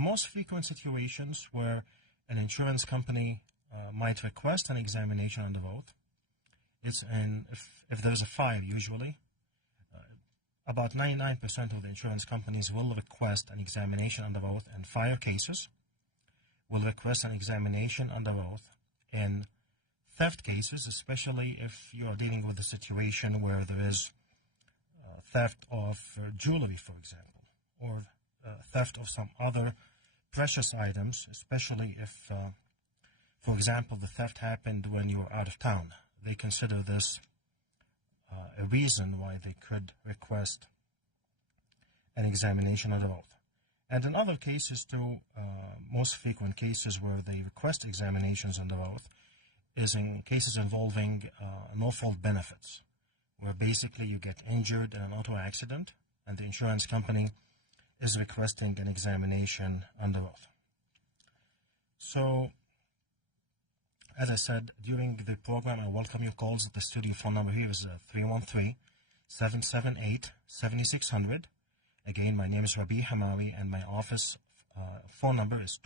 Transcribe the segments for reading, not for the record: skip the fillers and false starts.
The most frequent situations where an insurance company might request an examination under oath, it's if there's a fire usually. About 99% of the insurance companies will request an examination under oath in fire cases, will request an examination under oath in theft cases, especially if you are dealing with a situation where there is theft of jewelry, for example, or theft of some other precious items, especially if, for example, the theft happened when you were out of town. They consider this a reason why they could request an examination under oath. And in other cases too, most frequent cases where they request examinations under oath is in cases involving no-fault benefits, where basically you get injured in an auto accident and the insurance company is requesting an examination under oath. So, as I said, during the program, I welcome your calls. The studio phone number here is 313-778-7600. Again, my name is Rabih Hamawi, and my office phone number is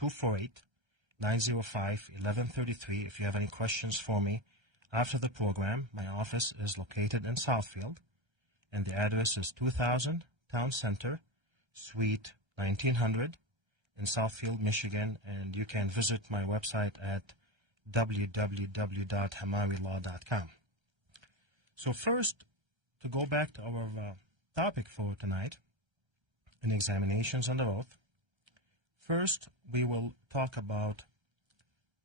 248-905-1133. If you have any questions for me after the program, my office is located in Southfield, and the address is 2000 Town Center, Suite 1900 in Southfield, Michigan, and you can visit my website at www.hamawilaw.com. So first, to go back to our topic for tonight, in examinations under oath, first we will talk about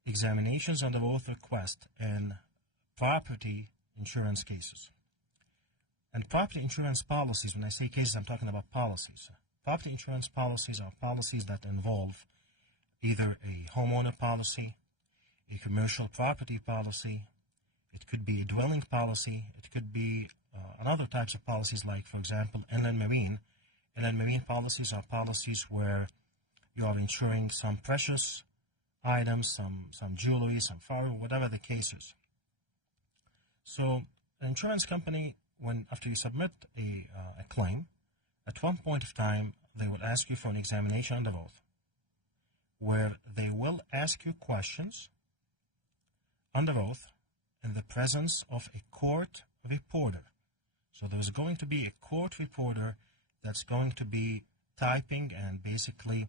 examinations under oath request in property insurance cases. And property insurance policies, when I say cases, I'm talking about policies. Property insurance policies are policies that involve either a homeowner policy, a commercial property policy, it could be a dwelling policy, it could be other types of policies like, for example, inland marine. Inland marine policies are policies where you are insuring some precious items, some jewelry, some fire, whatever the case is. So an insurance company, after you submit a claim, at one point of time, they will ask you for an examination under oath, where they will ask you questions under oath in the presence of a court reporter. So there's going to be a court reporter that's going to be typing and basically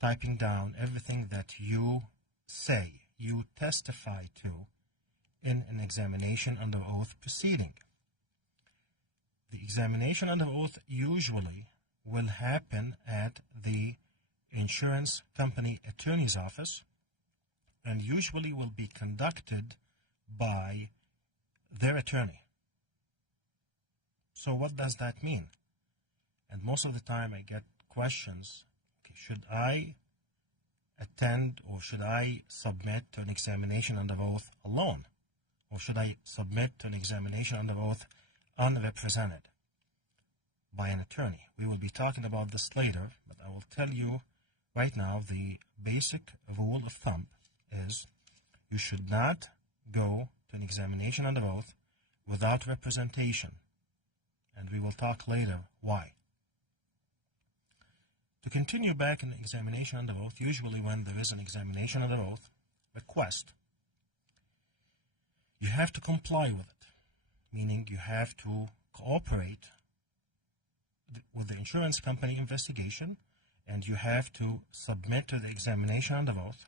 typing down everything that you say, you testify to in an examination under oath proceeding. The examination under oath usually will happen at the insurance company attorney's office and usually will be conducted by their attorney. So what does that mean? And most of the time I get questions, okay, should I attend or should I submit to an examination under oath alone? Or should I submit to an examination under oath unrepresented by an attorney? We will be talking about this later, but I will tell you right now the basic rule of thumb is you should not go to an examination under oath without representation. And we will talk later why. To continue back in the examination under oath, usually when there is an examination under oath request, you have to comply with it, meaning you have to cooperate with the insurance company investigation and you have to submit to the examination under oath.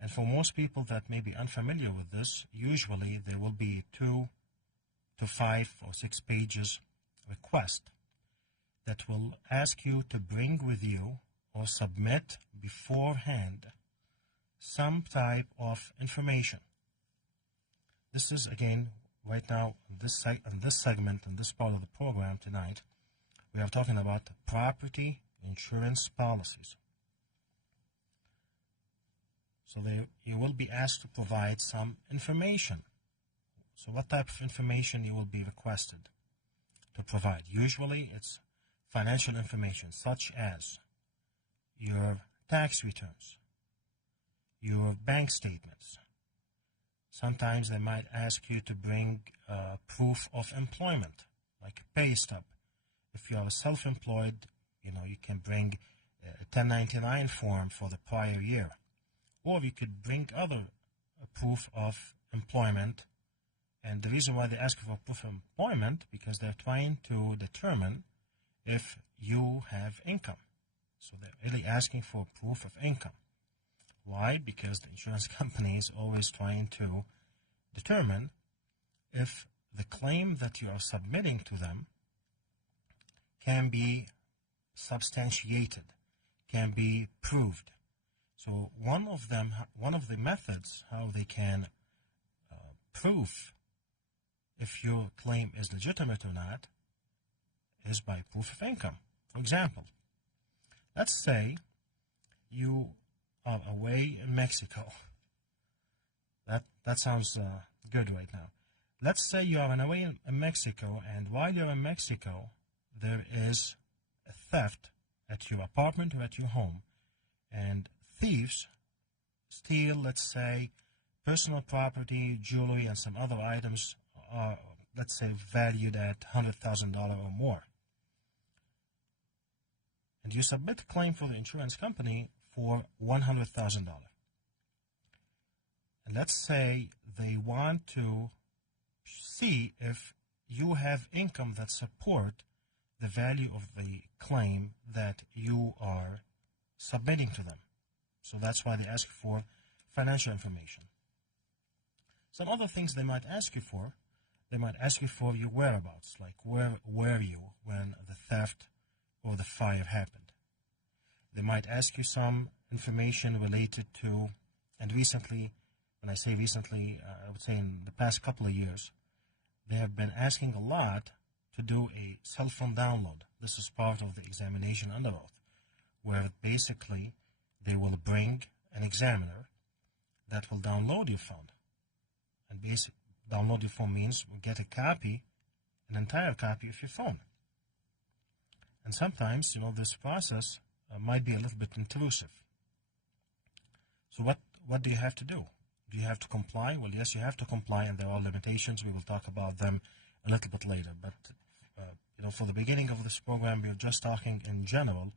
And for most people that may be unfamiliar with this, usually there will be 2 to 5 or 6 pages request that will ask you to bring with you or submit beforehand some type of information. This is, again, right now, in this segment, in this part of the program tonight, we are talking about property insurance policies. So you will be asked to provide some information. So what type of information you will be requested to provide? Usually it's financial information such as your tax returns, your bank statements. Sometimes they might ask you to bring proof of employment, like a pay stub. If you are self-employed, you can bring a 1099 form for the prior year. Or you could bring other proof of employment. And the reason why they ask for proof of employment, because they're trying to determine if you have income. So they're really asking for proof of income. Why? Because the insurance company is always trying to determine if the claim that you are submitting to them can be substantiated, can be proved. So one of the methods how they can prove if your claim is legitimate or not is by proof of income. For example, let's say you are away in Mexico. That sounds good right now. Let's say you are away in Mexico, and while you're in Mexico, there is a theft at your apartment or at your home, and thieves steal, let's say, personal property, jewelry, and some other items are, let's say, valued at $100,000 or more. And you submit a claim for the insurance company for $100,000. And let's say they want to see if you have income that support the value of the claim that you are submitting to them. So that's why they ask for financial information. Some other things they might ask you for, they might ask you for your whereabouts, like where were you when the theft or the fire happened. They might ask you some information related to, and recently, when I say recently, I would say in the past couple of years, they have been asking a lot to do a cell phone download. This is part of the examination under oath, where basically they will bring an examiner that will download your phone. And download your phone means we'll get a copy, an entire copy of your phone. And sometimes, this process might be a little bit intrusive. So what do you have to do? Do you have to comply? Well, yes, you have to comply, and there are limitations. We will talk about them a little bit later. But, for the beginning of this program, we're just talking in general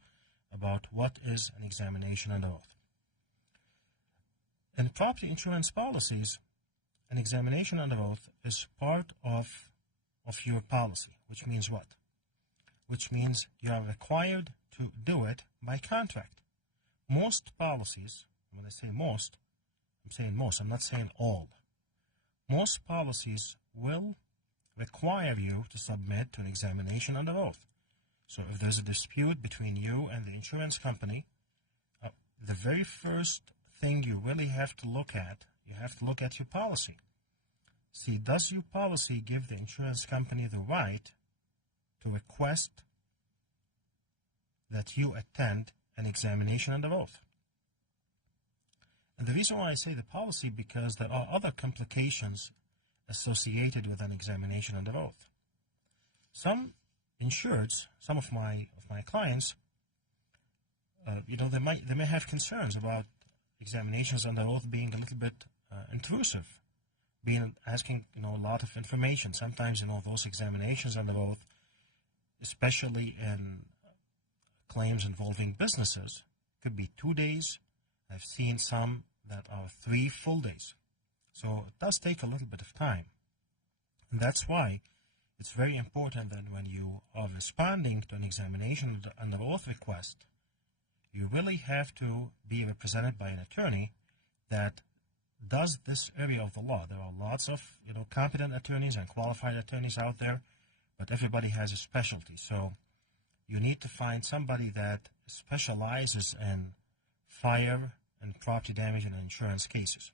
about what is an examination under oath. In property insurance policies, an examination under oath is part of your policy, which means what? Which means you are required to do it by contract. Most policies, when I say most, I'm saying most, I'm not saying all. Most policies will require you to submit to an examination under oath. So if there's a dispute between you and the insurance company, the very first thing you really have to look at, you have to look at your policy. See, does your policy give the insurance company the right to request that you attend an examination under oath? And the reason why I say the policy, because there are other complications associated with an examination under oath. Some insureds, some of my clients, they may have concerns about examinations under oath being a little bit intrusive, asking a lot of information. Sometimes those examinations under oath, especially in claims involving businesses, could be 2 days. I've seen some that are 3 full days. So it does take a little bit of time. And that's why it's very important that when you are responding to an examination under oath request, you really have to be represented by an attorney that does this area of the law. There are lots of competent attorneys and qualified attorneys out there, but everybody has a specialty. So you need to find somebody that specializes in fire and property damage and insurance cases.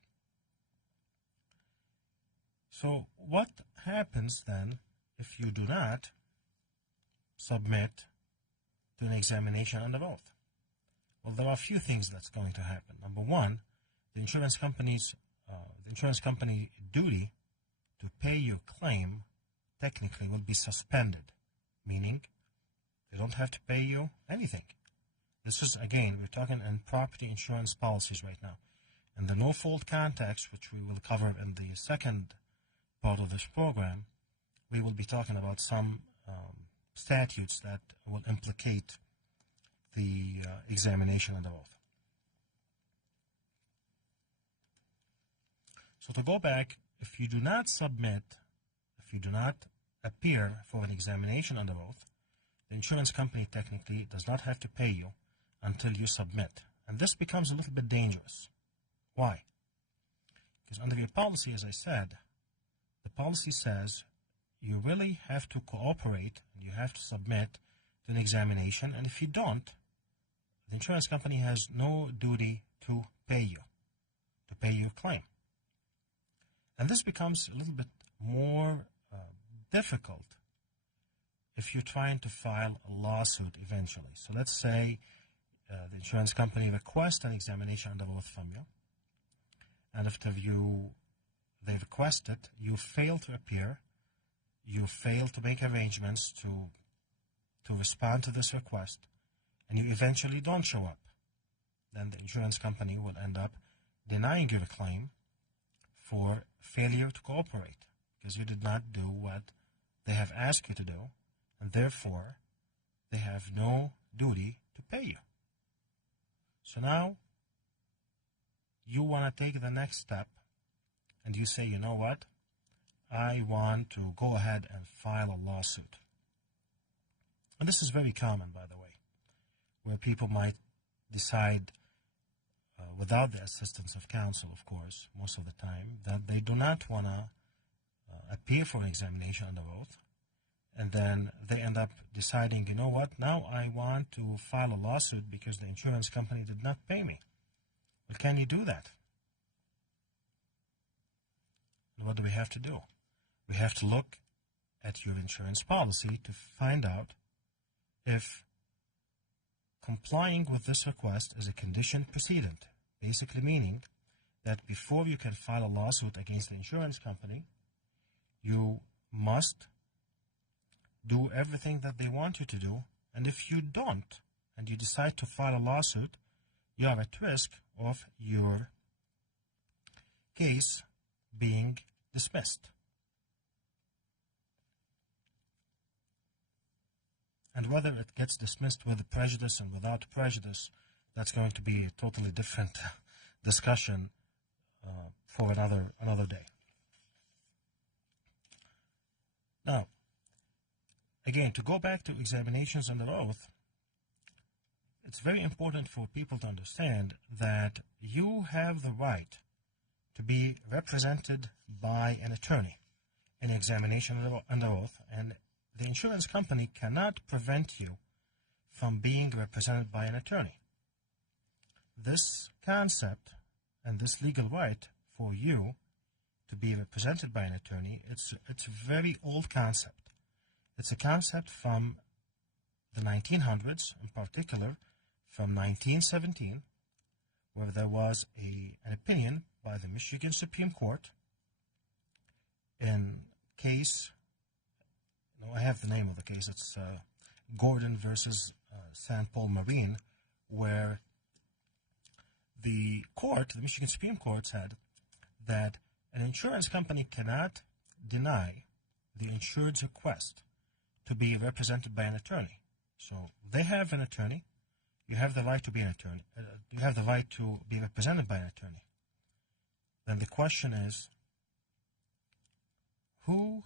So what happens then if you do not submit to an examination under oath? Well, there are a few things that's going to happen. Number one, the insurance company duty to pay your claim technically will be suspended, meaning they don't have to pay you anything. This is, again, we're talking in property insurance policies right now. And the no-fault context, which we will cover in the second part of this program, we will be talking about some statutes that will implicate the examination under oath. So to go back, if you do not submit, if you do not appear for an examination under oath, the insurance company technically does not have to pay you until you submit. And this becomes a little bit dangerous. Why? Because under your policy, as I said, the policy says you really have to cooperate and you have to submit to an examination, and if you don't, the insurance company has no duty to pay you, to pay your claim. And this becomes a little bit more difficult if you're trying to file a lawsuit eventually. So let's say the insurance company requests an examination under oath from you, and after they request it, you fail to appear, you fail to make arrangements to respond to this request, and you eventually don't show up. Then the insurance company will end up denying your claim for failure to cooperate, because you did not do what they have asked you to do, and therefore they have no duty to pay you. So now you want to take the next step and you say, you know what, I want to go ahead and file a lawsuit. And this is very common, by the way, where people might decide, without the assistance of counsel, of course, most of the time, that they do not want to appear for an examination under oath, and then they end up deciding, you know what, now I want to file a lawsuit because the insurance company did not pay me. Well, can you do that? And what do we have to do? We have to look at your insurance policy to find out if complying with this request is a condition precedent, basically meaning that before you can file a lawsuit against the insurance company, you must do everything that they want you to do, and if you don't, and you decide to file a lawsuit, you are at risk of your case being dismissed. And whether it gets dismissed with prejudice and without prejudice, that's going to be a totally different discussion for another day. Now, again, to go back to examinations under oath, it's very important for people to understand that you have the right to be represented by an attorney in examination under oath, and the insurance company cannot prevent you from being represented by an attorney. This concept and this legal right for you to be represented by an attorney, it's a very old concept. It's a concept from the 1900s, in particular from 1917, where there was an opinion by the Michigan Supreme Court in case, I have the name of the case, it's Gordon versus St. Paul Marine, where the Michigan Supreme Court said that an insurance company cannot deny the insured's request to be represented by an attorney. So they have an attorney. You have the right to be an attorney. You have the right to be represented by an attorney. Then the question is, who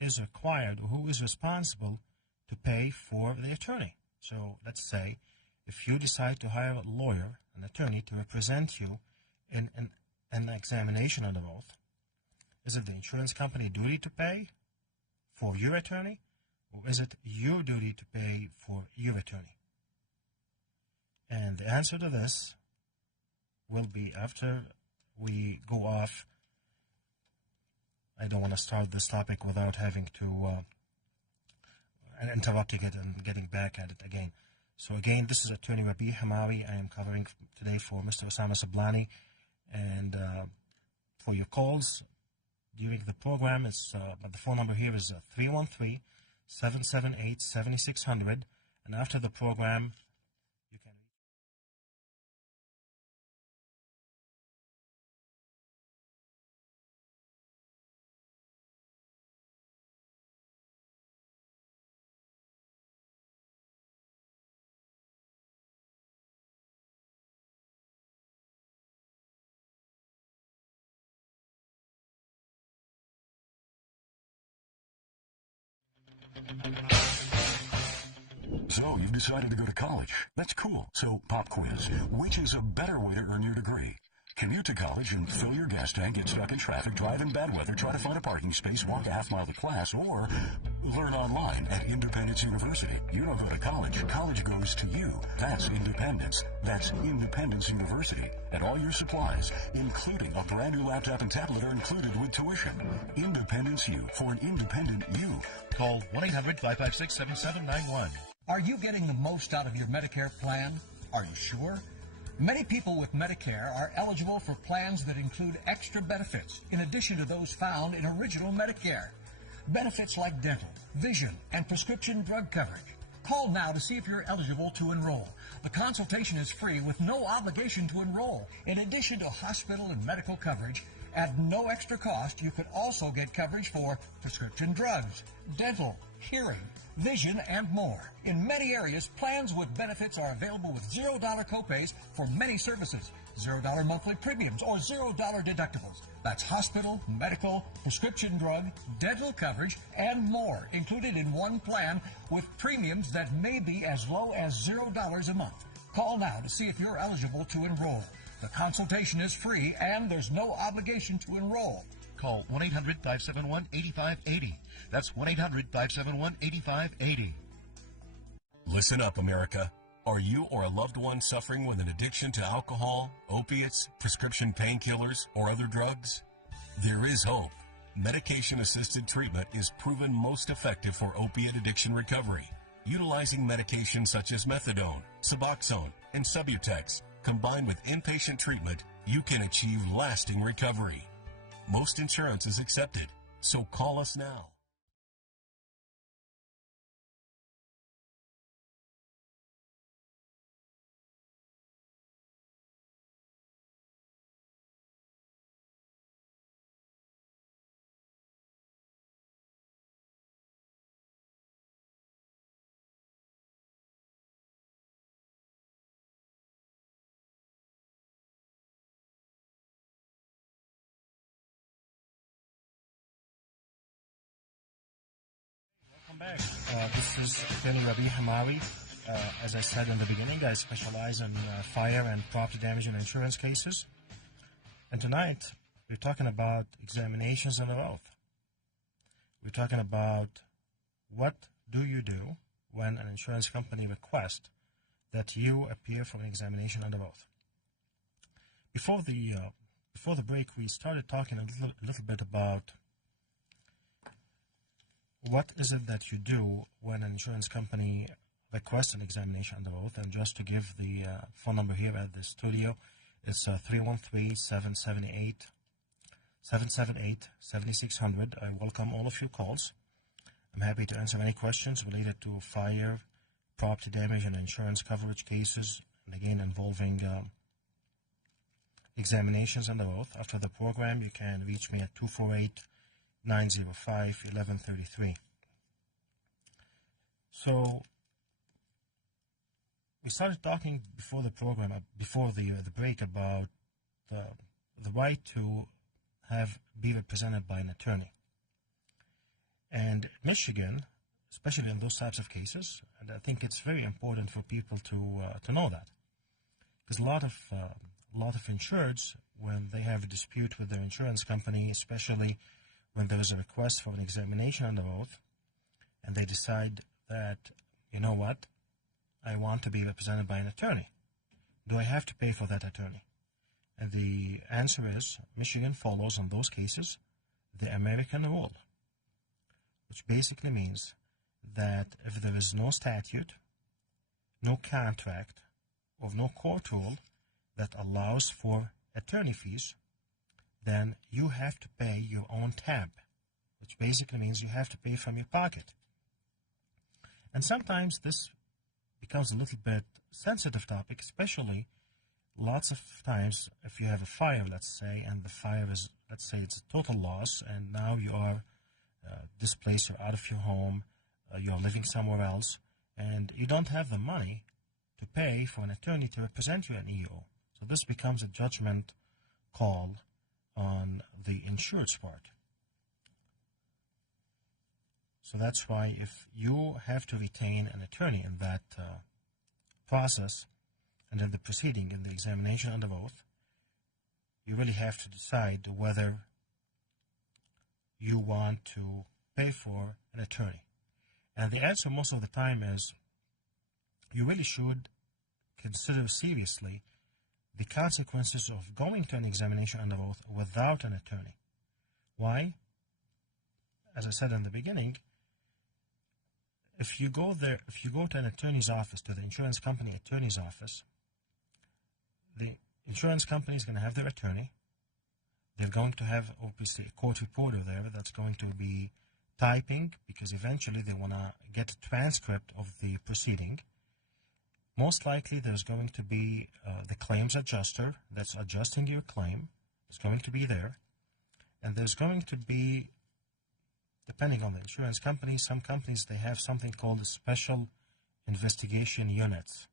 is required or who is responsible to pay for the attorney? So let's say if you decide to hire a lawyer, an attorney, to represent you in an examination under oath, is it the insurance company duty to pay for your attorney, or is it your duty to pay for your attorney? And the answer to this will be after we go off. I don't want to start this topic without having to interrupting it and getting back at it again. So again, this is Attorney Rabih Hamawi. I am covering today for Mr. Osama Sablani, and for your calls during the program, it's the phone number here is 313-778-7600, and after the program, So, you've decided to go to college. That's cool. So, pop quiz. Which is a better way to earn your degree? Commute to college and fill your gas tank, get stuck in traffic, drive in bad weather, try to find a parking space, walk a half mile to class, or learn online at Independence University. You don't go to college. College goes to you. That's Independence. That's Independence University. And all your supplies, including a brand new laptop and tablet, are included with tuition. Independence U for an independent you. Call 1-800-556-7791. Are you getting the most out of your Medicare plan? Are you sure? Many people with Medicare are eligible for plans that include extra benefits in addition to those found in original Medicare. Benefits like dental, vision, and prescription drug coverage. Call now to see if you're eligible to enroll. A consultation is free with no obligation to enroll. In addition to hospital and medical coverage, at no extra cost, you could also get coverage for prescription drugs, dental, hearing, vision, and more. In many areas, plans with benefits are available with $0 copays for many services, $0 monthly premiums, or $0 deductibles. That's hospital, medical, prescription drug, dental coverage, and more included in one plan with premiums that may be as low as $0 a month. Call now to see if you're eligible to enroll. The consultation is free and there's no obligation to enroll. Call 1-800-571-8580. That's 1-800-571-8580. Listen up, America. Are you or a loved one suffering with an addiction to alcohol, opiates, prescription painkillers, or other drugs? There is hope. Medication-assisted treatment is proven most effective for opiate addiction recovery. Utilizing medications such as methadone, Suboxone, and Subutex, combined with inpatient treatment, you can achieve lasting recovery. Most insurance is accepted, so call us now. Back. This is Attorney Rabih Hamawi. As I said in the beginning, I specialize in fire and property damage and insurance cases. And tonight, we're talking about examinations under oath. We're talking about what do you do when an insurance company requests that you appear for an examination under oath. Before the break, we started talking a little bit about what is it that you do when an insurance company requests an examination under oath. And just to give the phone number here at the studio, it's 313-778-7600. I welcome all of your calls. I'm happy to answer any questions related to fire, property damage, and insurance coverage cases, and again involving examinations under oath. After the program, you can reach me at 248-905-1133. So we started talking before the program, before the break, about the right to be represented by an attorney. And Michigan, especially in those types of cases, and I think it's very important for people to know that, because a lot of insureds, when they have a dispute with their insurance company, especially when there is a request for an examination under oath, and they decide that, you know what, I want to be represented by an attorney. Do I have to pay for that attorney? And the answer is, Michigan follows on those cases the American rule, which basically means that if there is no statute, no contract, or no court rule that allows for attorney fees, then you have to pay your own tab, which basically means you have to pay from your pocket. And sometimes this becomes a little bit sensitive topic, especially lots of times if you have a fire, let's say, and the fire is, let's say it's a total loss, and now you are displaced, you're out of your home, you're living somewhere else, and you don't have the money to pay for an attorney to represent you in EO. So this becomes a judgment call on the insured's part. So that's why if you have to retain an attorney in that process and in the proceeding, in the examination under oath, you really have to decide whether you want to pay for an attorney. And the answer most of the time is you really should consider seriously the consequences of going to an examination under oath without an attorney. Why? As I said in the beginning, if you go to an attorney's office, to the insurance company attorney's office, the insurance company is going to have their attorney. They're going to have, obviously, a court reporter there that's going to be typing, because eventually they want to get a transcript of the proceeding. Most likely there's going to be the claims adjuster that's adjusting your claim. It's going to be there. And there's going to be, depending on the insurance company, some companies, they have something called special investigation units.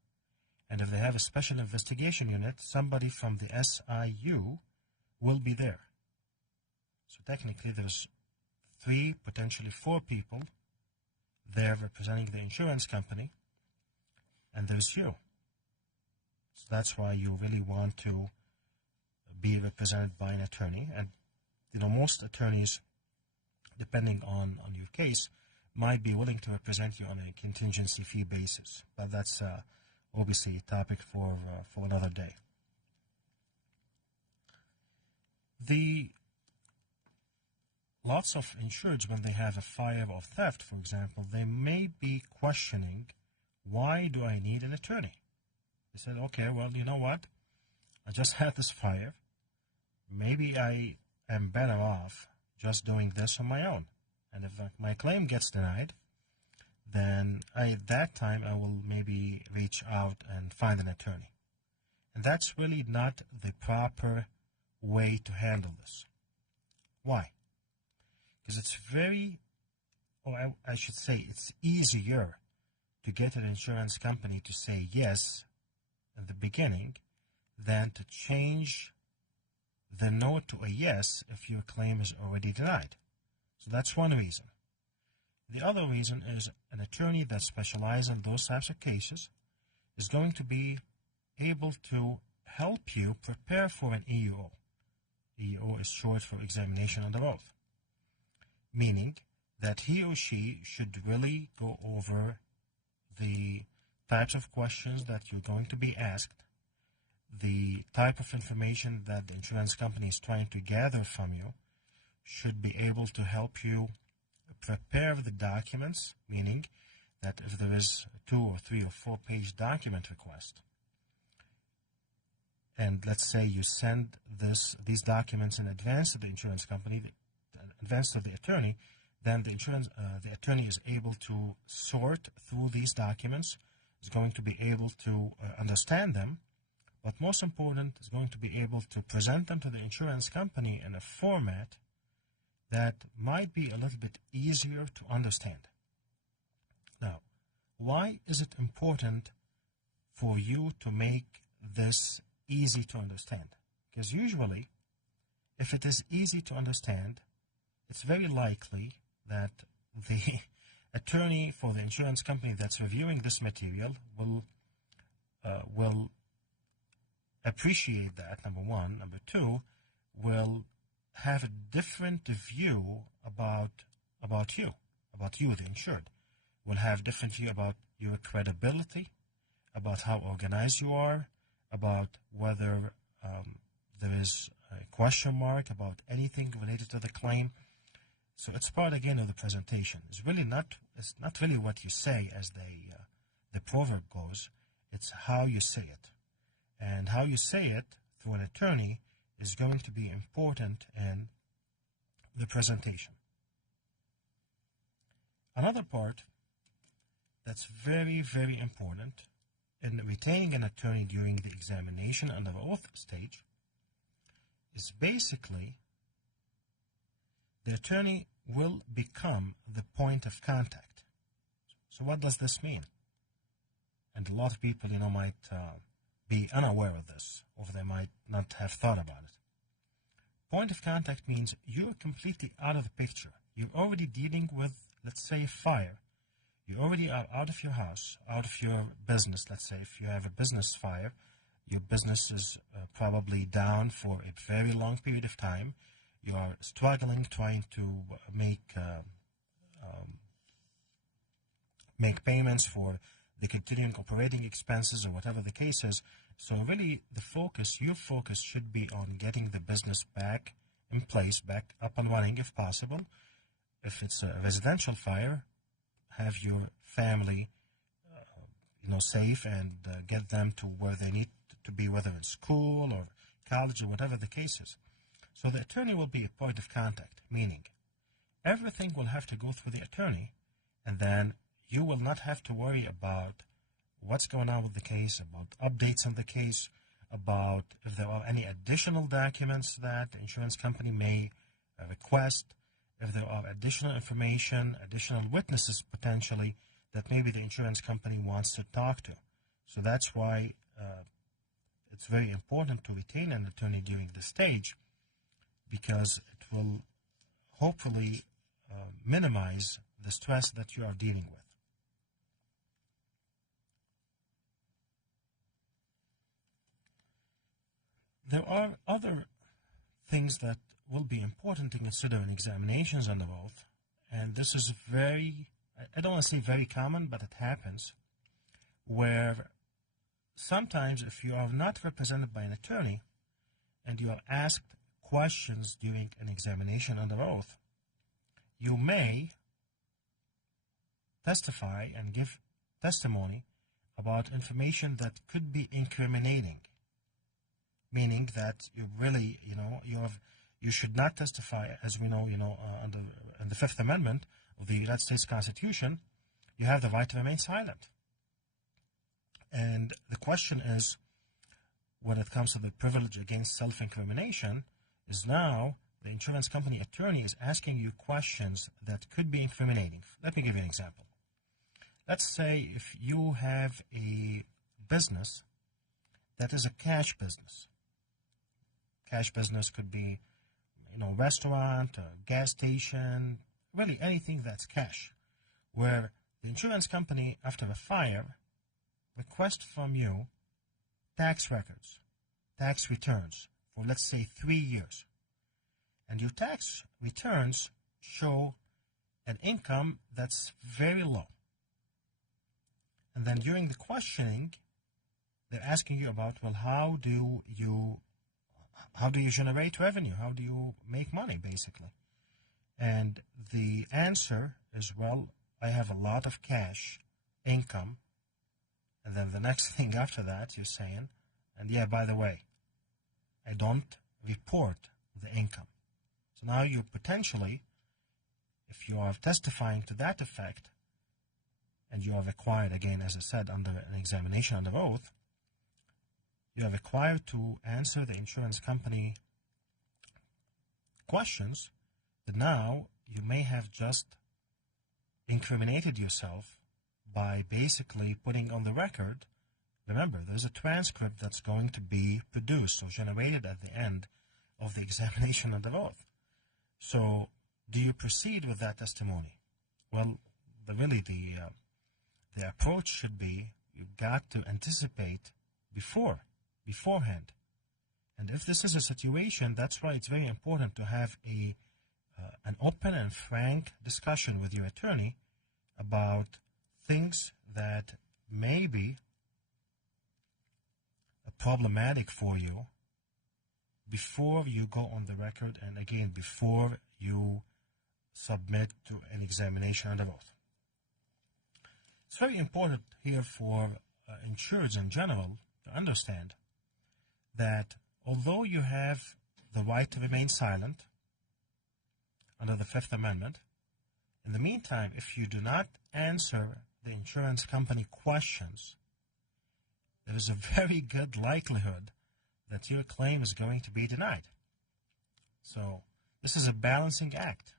And if they have a special investigation unit, somebody from the SIU will be there. So technically there's 3, potentially 4 people there representing the insurance company, and there's you. So that's why you really want to be represented by an attorney. And most attorneys, depending on your case, might be willing to represent you on a contingency fee basis. But that's obviously a topic for another day. Lots of insureds, when they have a fire or theft, for example, they may be questioning, why do I need an attorney? They said, okay, well, you know what? I just had this fire. Maybe I am better off just doing this on my own. And if my claim gets denied, then at that time I will maybe reach out and find an attorney. And that's really not the proper way to handle this. Why? Because it's I should say it's easier to get an insurance company to say yes in the beginning than to change the no to a yes if your claim is already denied. So that's one reason. The other reason is an attorney that specializes in those types of cases is going to be able to help you prepare for an EUO. EUO is short for examination under oath, meaning that he or she should really go over the types of questions that you're going to be asked, the type of information that the insurance company is trying to gather from you, should be able to help you prepare the documents, meaning that if there is a 2 or 3 or 4-page document request, and let's say you send these documents in advance to the insurance company, advance to the attorney, then the attorney is able to sort through these documents, is going to be able to understand them, but most important, is going to be able to present them to the insurance company in a format that might be a little bit easier to understand. Now, why is it important for you to make this easy to understand? Because usually, if it is easy to understand, it's very likely that the attorney for the insurance company that's reviewing this material will appreciate that, number one. Number two, will have a different view about you, the insured. Will have different view about your credibility, about how organized you are, about whether there is a question mark about anything related to the claim. So it's part again of the presentation. It's not really what you say, as the proverb goes. It's how you say it, and how you say it through an attorney is going to be important in the presentation. Another part that's very, very important in retaining an attorney during the examination under the oath stage is basically the attorney will become the point of contact. So what does this mean? And a lot of people, might be unaware of this, or they might not have thought about it. Point of contact means you're completely out of the picture. You're already dealing with let's say fire. You already are out of your house, out of your business. Let's say if you have a business fire, your business is probably down for a very long period of time. You are struggling, trying to make payments for the continuing operating expenses or whatever the case is. So really your focus should be on getting the business back in place, back up and running if possible. If it's a residential fire, have your family safe and get them to where they need to be, whether it's school or college or whatever the case is. So the attorney will be a point of contact, meaning everything will have to go through the attorney, and then you will not have to worry about what's going on with the case, about updates on the case, about if there are any additional documents that the insurance company may request, if there are additional information, additional witnesses potentially that maybe the insurance company wants to talk to. So that's why it's very important to retain an attorney during this stage, because it will hopefully minimize the stress that you are dealing with. There are other things that will be important to consider in examinations under oath, and this is I don't want to say very common, but it happens, where sometimes if you are not represented by an attorney and you are asked questions during an examination under oath, you may testify and give testimony about information that could be incriminating, meaning that you really, you should not testify, as we know, under the Fifth Amendment of the United States Constitution, you have the right to remain silent. And the question is, when it comes to the privilege against self-incrimination, is now the insurance company attorney is asking you questions that could be incriminating. Let me give you an example. Let's say if you have a business that is a cash business. Cash business could be, restaurant, a gas station, really anything that's cash, where the insurance company, after a fire, requests from you tax records, tax returns for, let's say, 3 years. And your tax returns show an income that's very low. And then during the questioning, they're asking you about, well, how do you generate revenue? How do you make money, basically? And the answer is, well, I have a lot of cash income. And then the next thing after that, you're saying, and yeah, by the way, I don't report the income. So now you potentially, if you are testifying to that effect, and you are required, again, as I said, under an examination under oath, you are required to answer the insurance company questions that now you may have just incriminated yourself by basically putting on the record. Remember, there's a transcript that's going to be produced or generated at the end of the examination under oath. So do you proceed with that testimony? Well, the approach should be, you've got to anticipate beforehand. And if this is a situation, that's why it's very important to have an open and frank discussion with your attorney about things that may be problematic for you before you go on the record, and again, before you submit to an examination under oath. It's very important here for insureds in general to understand that although you have the right to remain silent under the Fifth Amendment, in the meantime, if you do not answer the insurance company questions, there is a very good likelihood that your claim is going to be denied. So this is a balancing act.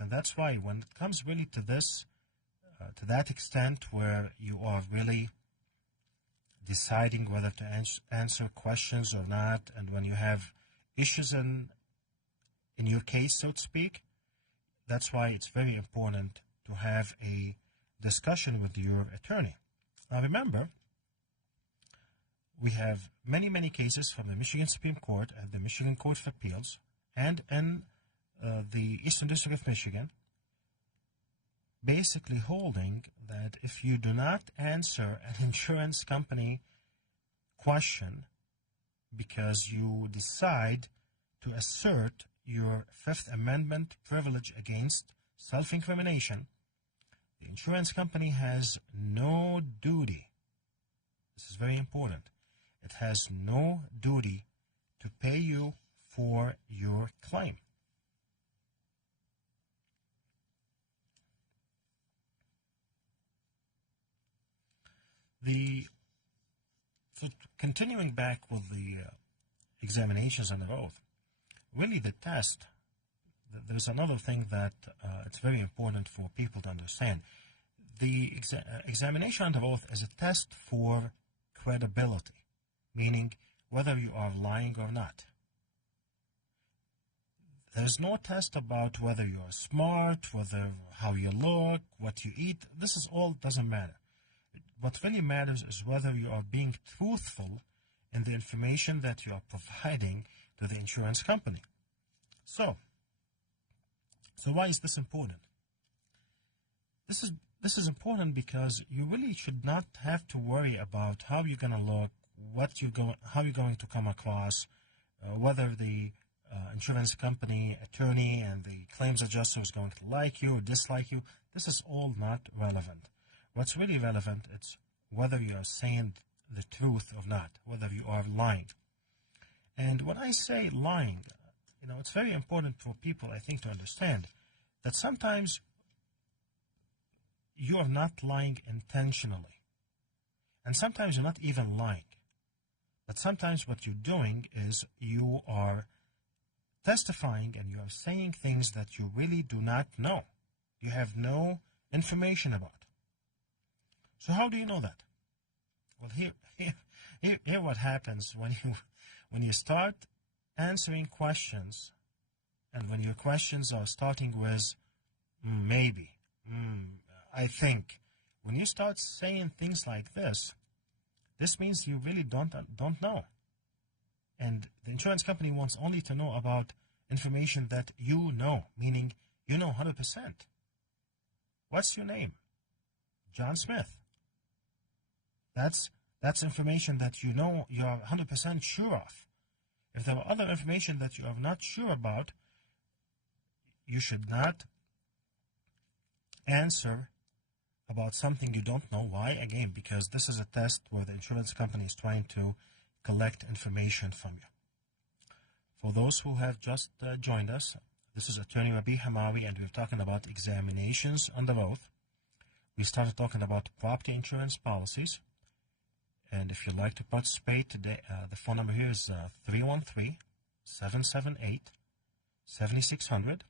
And that's why when it comes really to this, to that extent where you are really deciding whether to answer questions or not, and when you have issues in your case, so to speak, that's why it's very important to have a discussion with your attorney. Now remember, we have many, many cases from the Michigan Supreme Court and the Michigan Court of Appeals and in the Eastern District of Michigan, basically holding that if you do not answer an insurance company question because you decide to assert your Fifth Amendment privilege against self-incrimination, the insurance company has no duty. This is very important. It has no duty to pay you for your claim. So continuing back with the examinations under oath, really the test, there's another thing that it's very important for people to understand. The examination under oath is a test for credibility, meaning whether you are lying or not. There's no test about whether you are smart, how you look, what you eat. This is all doesn't matter. What really matters is whether you are being truthful in the information that you are providing to the insurance company. So why is this important? This is important because you really should not have to worry about how you're going to look, how you're going to come across, whether the insurance company attorney and the claims adjuster is going to like you or dislike you. This is all not relevant. What's really relevant is whether you are saying the truth or not, whether you are lying. And when I say lying, it's very important for people, I think, to understand that sometimes you are not lying intentionally. And sometimes you're not even lying. But sometimes what you're doing is you are testifying and you are saying things that you really do not know. You have no information about. So how do you know that? Well, here what happens when you start answering questions, and when your questions are starting with maybe, I think, when you start saying things like this means you really don't know. And the insurance company wants only to know about information that you know, meaning you know 100%. What's your name? John Smith. That's information that you know you are 100% sure of. If there are other information that you are not sure about, you should not answer about something you don't know. Why? Again, because this is a test where the insurance company is trying to collect information from you. For those who have just joined us, this is Attorney Rabih Hamawi, and we're talking about examinations under oath. We started talking about property insurance policies. And if you'd like to participate today, the phone number here is 313-778-7600.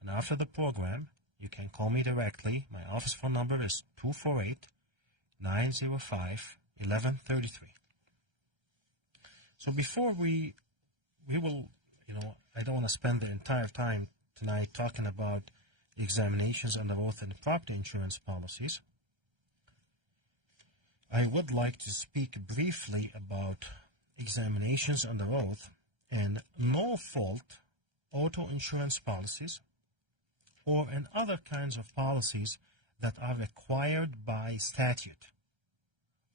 And after the program, you can call me directly. My office phone number is 248-905-1133. So before we will, I don't want to spend the entire time tonight talking about the examinations under oath and property insurance policies. I would like to speak briefly about examinations under oath and no-fault auto insurance policies, or in other kinds of policies that are required by statute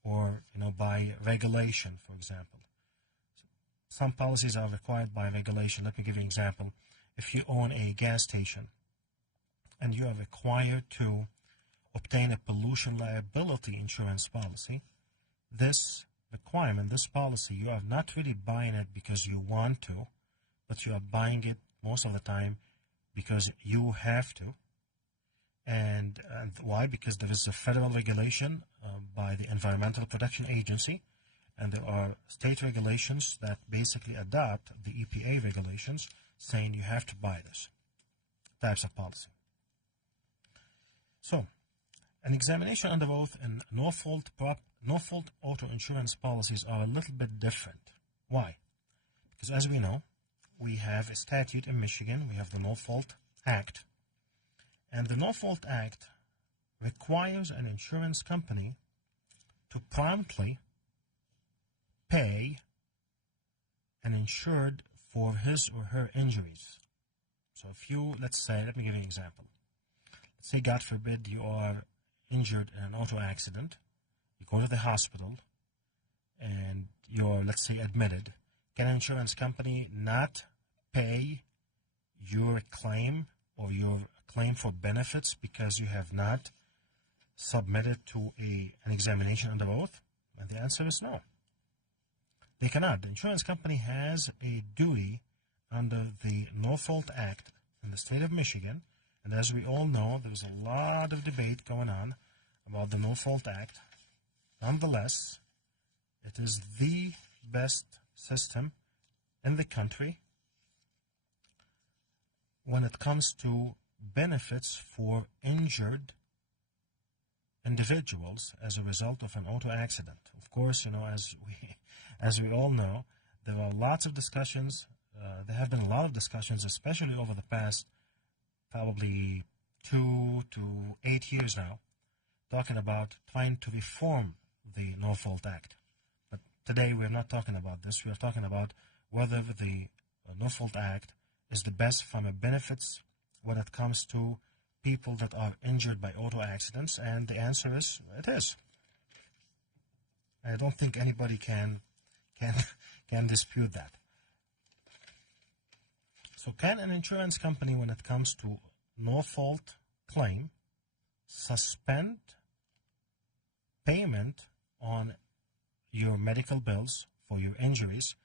or by regulation, for example. Some policies are required by regulation. Let me give you an example. If you own a gas station and you are required to obtain a pollution liability insurance policy, this requirement, this policy, you are not really buying it because you want to, but you are buying it most of the time because you have to. And why? Because there is a federal regulation by the Environmental Protection Agency, and there are state regulations that basically adopt the EPA regulations saying you have to buy this types of policy. So, an examination under oath and no-fault auto insurance policies are a little bit different. Why? Because as we know, we have a statute in Michigan. We have the No-Fault Act. And the No Fault Act requires an insurance company to promptly pay an insured for his or her injuries. So if you, let's say, let me give you an example. Let's say, God forbid, you are injured in an auto accident. You go to the hospital and you're, let's say, admitted. Can an insurance company not pay your claim or your claim for benefits because you have not submitted to an examination under oath? And the answer is no. They cannot. The insurance company has a duty under the No Fault Act in the state of Michigan. And as we all know, there's a lot of debate going on about the No Fault Act. Nonetheless, it is the best system in the country when it comes to benefits for injured individuals as a result of an auto accident. Of course, as we all know, there are lots of discussions. There have been a lot of discussions, especially over the past probably 2 to 8 years now, talking about trying to reform the No Fault Act. But today we're not talking about this. We're talking about whether the No Fault Act is the best from a benefits when it comes to people that are injured by auto accidents, and the answer is it is. I don't think anybody can dispute that. So can an insurance company, when it comes to no fault claim, suspend payment on your medical bills for your injuries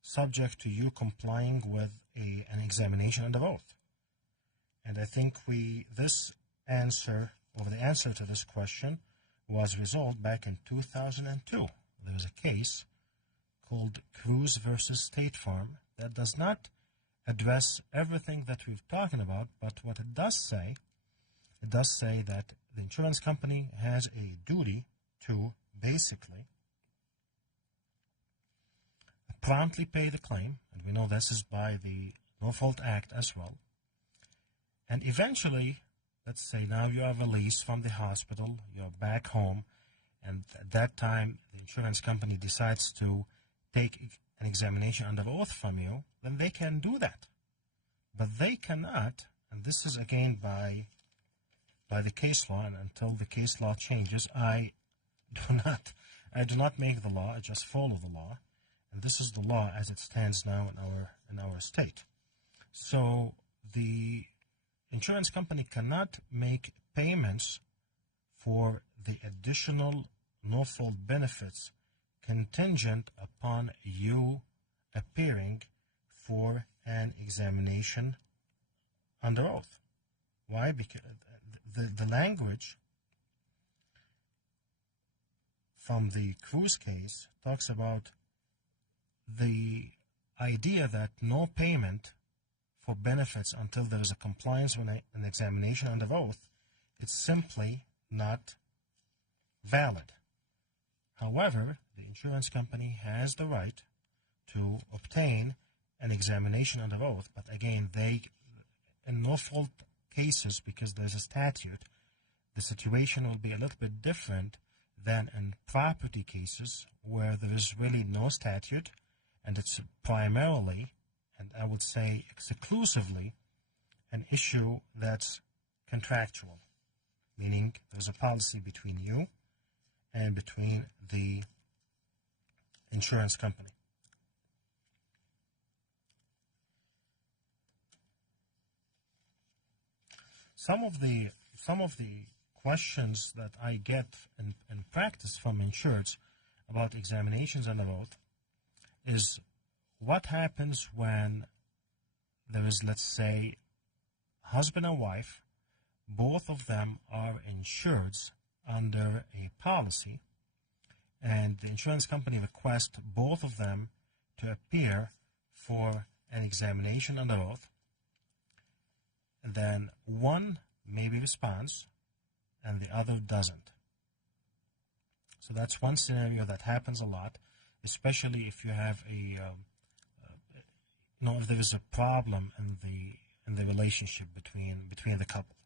subject to you complying with an examination under oath? And I think the answer to this question was resolved back in 2002. There was a case called Cruz versus State Farm that does not address everything that we've talking about, but what it does say that the insurance company has a duty to basically promptly pay the claim, and we know this is by the No Fault Act as well. And eventually, let's say now you are released from the hospital, you're back home, and at that time the insurance company decides to take an examination under oath from you, then they can do that. But they cannot, and this is again by the case law, and until the case law changes, I do not make the law, I just follow the law, and this is the law as it stands now in our state. So the insurance company cannot make payments for the additional no-fault benefits contingent upon you appearing for an examination under oath. Why? Because the language from the Cruz case talks about the idea that no payment for benefits until there is a compliance with an examination under oath, it's simply not valid. However, the insurance company has the right to obtain an examination under oath, but again, in no-fault cases, because there's a statute, the situation will be a little bit different than in property cases where there is really no statute, and it's primarily, and I would say exclusively, an issue that's contractual, meaning there's a policy between you and between the insurance company. Some of the questions that I get in practice from insureds about examinations under oath is what happens when there is, let's say, husband and wife, both of them are insureds under a policy, and the insurance company requests both of them to appear for an examination under oath, and then one maybe responds and the other doesn't. So that's one scenario that happens a lot, especially if you have if there is a problem in the relationship between the couple.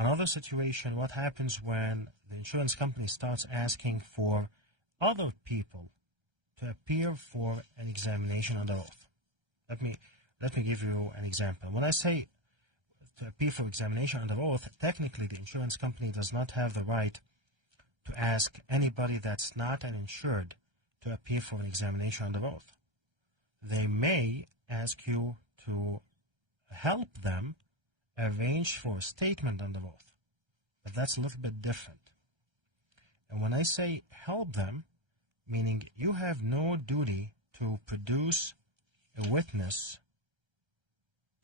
Another situation, what happens when the insurance company starts asking for other people to appear for an examination under oath? Let me give you an example. When I say to appear for examination under oath, technically the insurance company does not have the right to ask anybody that's not an insured to appear for an examination under oath. They may ask you to help them arrange for a statement under oath, but that's a little bit different. And when I say help them, meaning you have no duty to produce a witness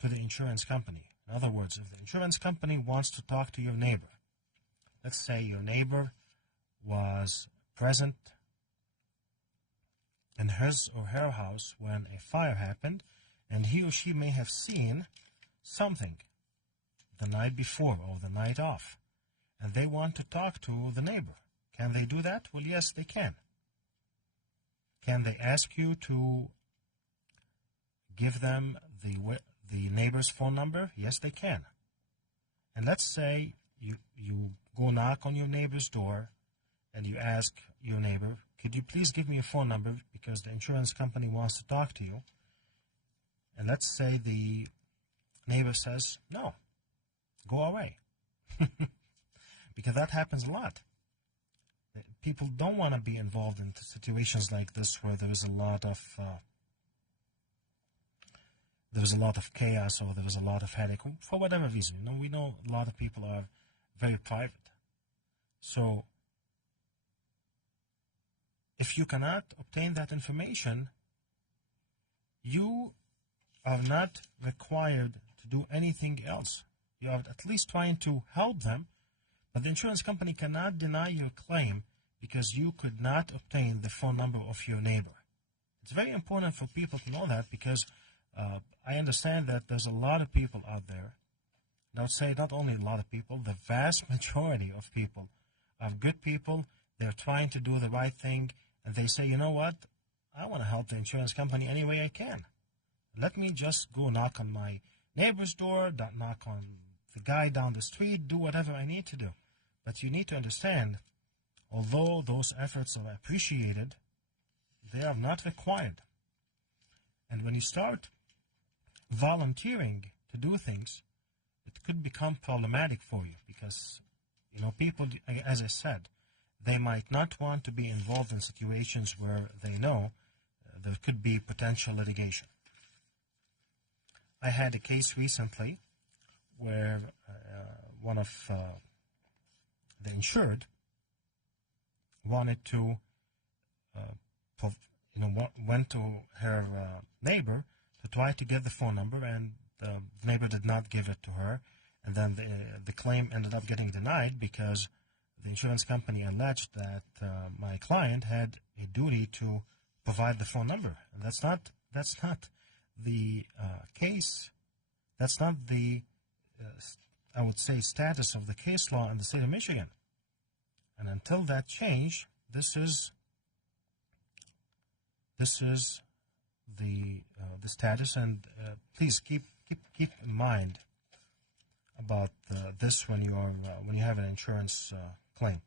to the insurance company. In other words, if the insurance company wants to talk to your neighbor, let's say your neighbor was present in his or her house when a fire happened, and he or she may have seen something the night before or the night off, and they want to talk to the neighbor. Can they do that? Well, yes, they can. Can they ask you to give them the neighbor's phone number? Yes, they can. And let's say you go knock on your neighbor's door and you ask your neighbor, could you please give me a phone number because the insurance company wants to talk to you? And let's say the neighbor says, no, go away. Because that happens a lot. People don't want to be involved in situations like this where there is a lot of chaos or there is a lot of headache for whatever reason. We know a lot of people are very private. So if you cannot obtain that information, you are not required to do anything else. You are at least trying to help them, but the insurance company cannot deny your claim because you could not obtain the phone number of your neighbor. It's very important for people to know that because I understand that there's a lot of people out there, and I would say not only a lot of people, the vast majority of people are good people. They're trying to do the right thing, and they say, you know what, I want to help the insurance company any way I can. Let me just go knock on my neighbor's door, knock on the guy down the street, do whatever I need to do. But you need to understand, although those efforts are appreciated, they are not required. And when you start volunteering to do things, it could become problematic for you because, people, as I said, they might not want to be involved in situations where they know there could be potential litigation. I had a case recently where one of the insured wanted to, went to her neighbor to try to get the phone number, and the neighbor did not give it to her, and then the claim ended up getting denied because the insurance company alleged that my client had a duty to provide the phone number. And that's not the case. That's not the I would say status of the case law in the state of Michigan. And until that change, this is the status. And please keep in mind about this when you have an insurance claim.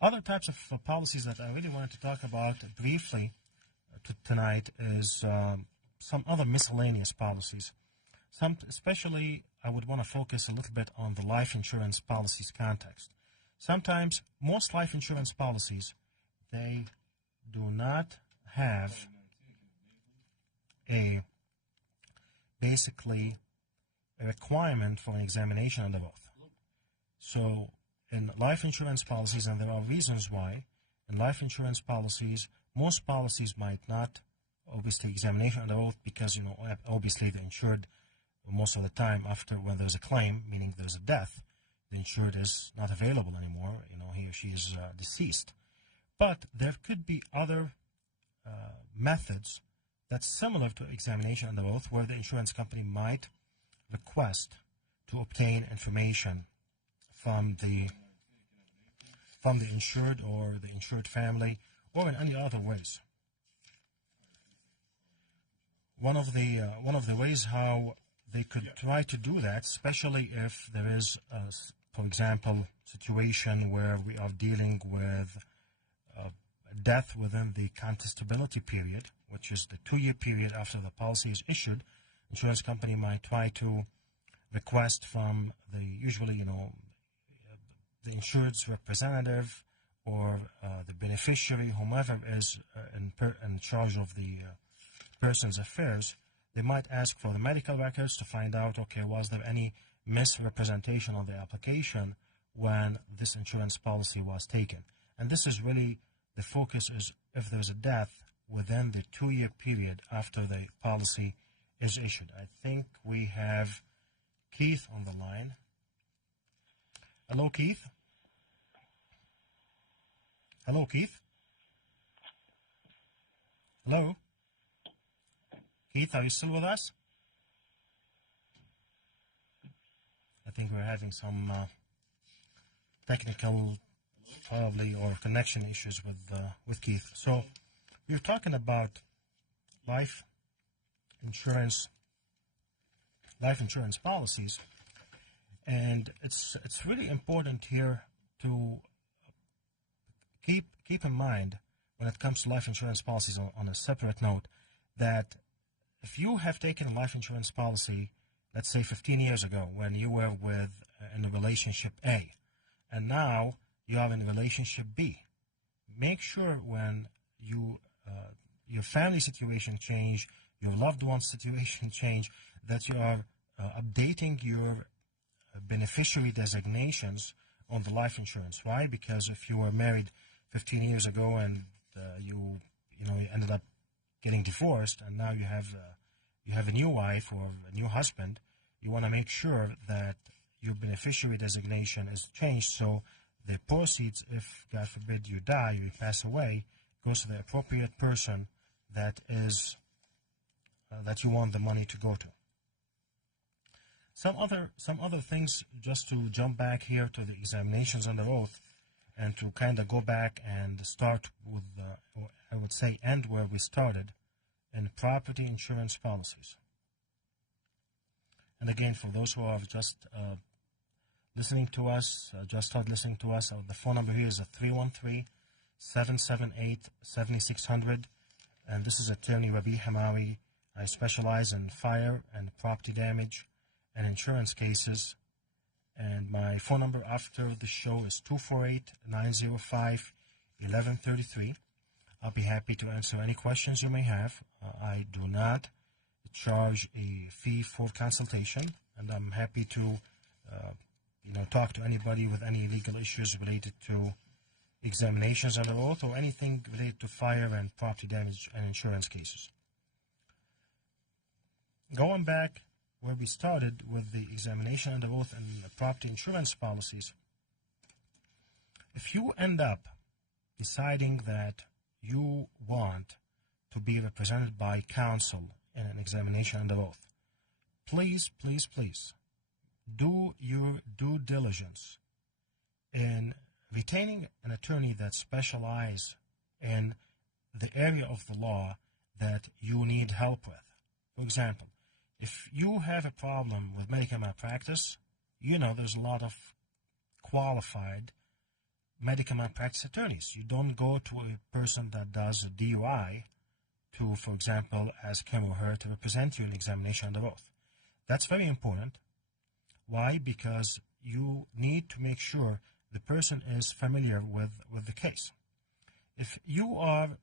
Other types of policies that I really wanted to talk about briefly tonight is some other miscellaneous policies. Especially, I would want to focus a little bit on the life insurance policies context. Sometimes, most life insurance policies, they do not have basically a requirement for an examination under oath. So, in life insurance policies, and there are reasons why, in life insurance policies, most policies might not obviously examination under oath because, obviously the insured, most of the time after when there's a claim, meaning there's a death, the insured is not available anymore, he or she is deceased. But there could be other methods that's similar to examination under oath where the insurance company might request to obtain information from the insured or the insured family or in any other ways. One of the ways how they could try to do that, especially if there is for example, situation where we are dealing with death within the contestability period, which is the 2-year period after the policy is issued, insurance company might try to request from the usually, the insured's representative or the beneficiary, whomever is in charge of the person's affairs. They might ask for the medical records to find out, okay, was there any misrepresentation of the application when this insurance policy was taken? And this is really, the focus is if there's a death within the 2-year period after the policy is issued. I think we have Keith on the line. Hello, Keith. Hello, Keith. Hello. Keith, are you still with us? I think we're having some technical, probably, or connection issues with Keith. So we're talking about life insurance policies, and it's really important here to keep in mind when it comes to life insurance policies on a separate note that if you have taken a life insurance policy, let's say 15 years ago when you were in a relationship A, and now you are in a relationship B, make sure when your family situation change, your loved one's situation change, that you are updating your beneficiary designations on the life insurance. Why? Because if you were married 15 years ago and you ended up getting divorced, and now you have a new wife or a new husband, you want to make sure that your beneficiary designation is changed, so the proceeds, if God forbid you die, you pass away, goes to the appropriate person that you want the money to go to. Some other things, just to jump back here to the examinations under oath, and to kind of go back and start with, I would say, end where we started, in property insurance policies. And again, for those who are just listening to us, just started listening to us, the phone number here is 313-778-7600, and this is Attorney Rabih Hamawi. I specialize in fire and property damage and insurance cases, and my phone number after the show is 248-905-1133. I'll be happy to answer any questions you may have. I do not charge a fee for consultation, and I'm happy to talk to anybody with any legal issues related to examinations under oath or anything related to fire and property damage and insurance cases. Going back where we started with the examination under oath and the property insurance policies, if you end up deciding that you want to be represented by counsel in an examination under oath, please, please, please do your due diligence in retaining an attorney that specializes in the area of the law that you need help with. For example, if you have a problem with medical malpractice, there's a lot of qualified medical malpractice attorneys. You don't go to a person that does a DUI to, for example, ask him or her to represent you in examination under oath. That's very important. Why? Because you need to make sure the person is familiar with the case. If you are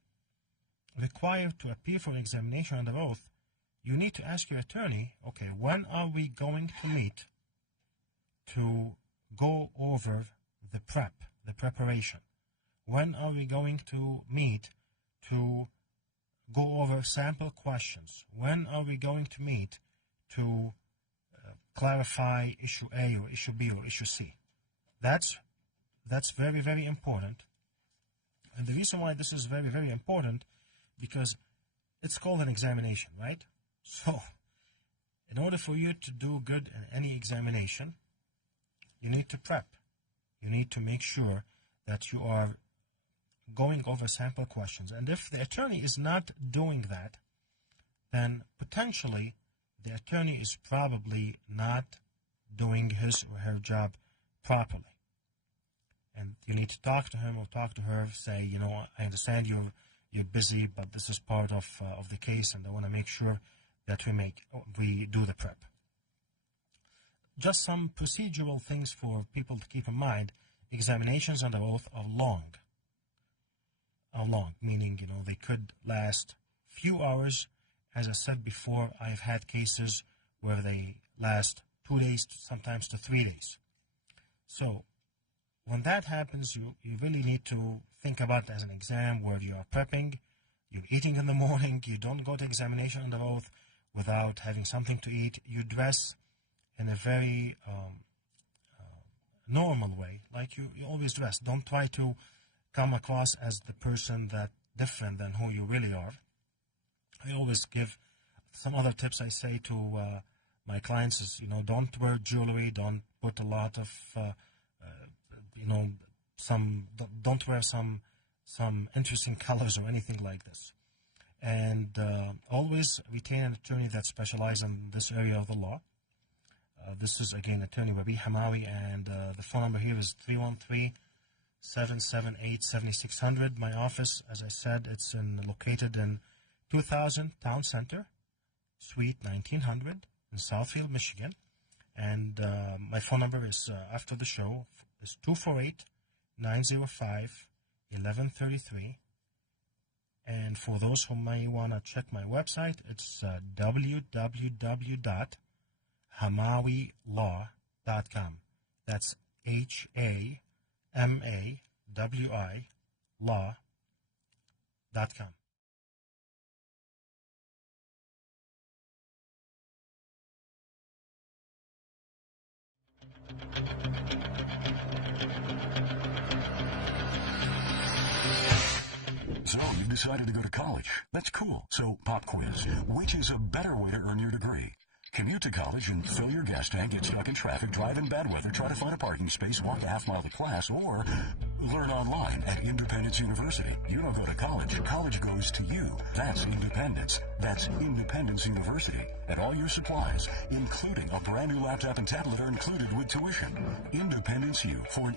required to appear for an examination under oath, you need to ask your attorney, okay, when are we going to meet to go over the preparation? When are we going to meet to go over sample questions? When are we going to meet to clarify issue A or issue B or issue C? That's very, very important. And the reason why this is very, very important, because it's called an examination, right? So, in order for you to do good in any examination, you need to prep. You need to make sure that you are going over sample questions. And if the attorney is not doing that, then potentially the attorney is probably not doing his or her job properly. And you need to talk to him or talk to her, say, you know, I understand you're busy, but this is part of the case, and I want to make sure that we do the prep. Just some procedural things for people to keep in mind. Examinations under oath are long, meaning, you know, they could last few hours. As I said before, I've had cases where they last 2 days, sometimes to 3 days. So when that happens, you really need to think about it as an exam where you are prepping, you're eating in the morning, you don't go to examination under oath without having something to eat. You dress in a very normal way, like you always dress. Don't try to come across as the person that different than who you really are. I always give some other tips I say to my clients is, you know, don't wear jewelry, don't put a lot of, you know, don't wear some interesting colors or anything like this. And always retain an attorney that specializes in this area of the law. This is, again, Attorney Rabih Hamawi, and the phone number here is 313-778-7600. My office, as I said, it's located in 2000 Town Center, Suite 1900 in Southfield, Michigan. And my phone number is, after the show, is 248-905-1133. And for those who may want to check my website, it's www.hamawilaw.com. That's HAMAWI law.com. So, you decided to go to college. That's cool. So, pop quiz. Which is a better way to earn your degree? Commute to college and fill your gas tank, get stuck in traffic, drive in bad weather, try to find a parking space, walk a half mile to class, or learn online at Independence University. You don't go to college. College goes to you. That's Independence. That's Independence University. And all your supplies, including a brand new laptop and tablet, are included with tuition. Independence U for an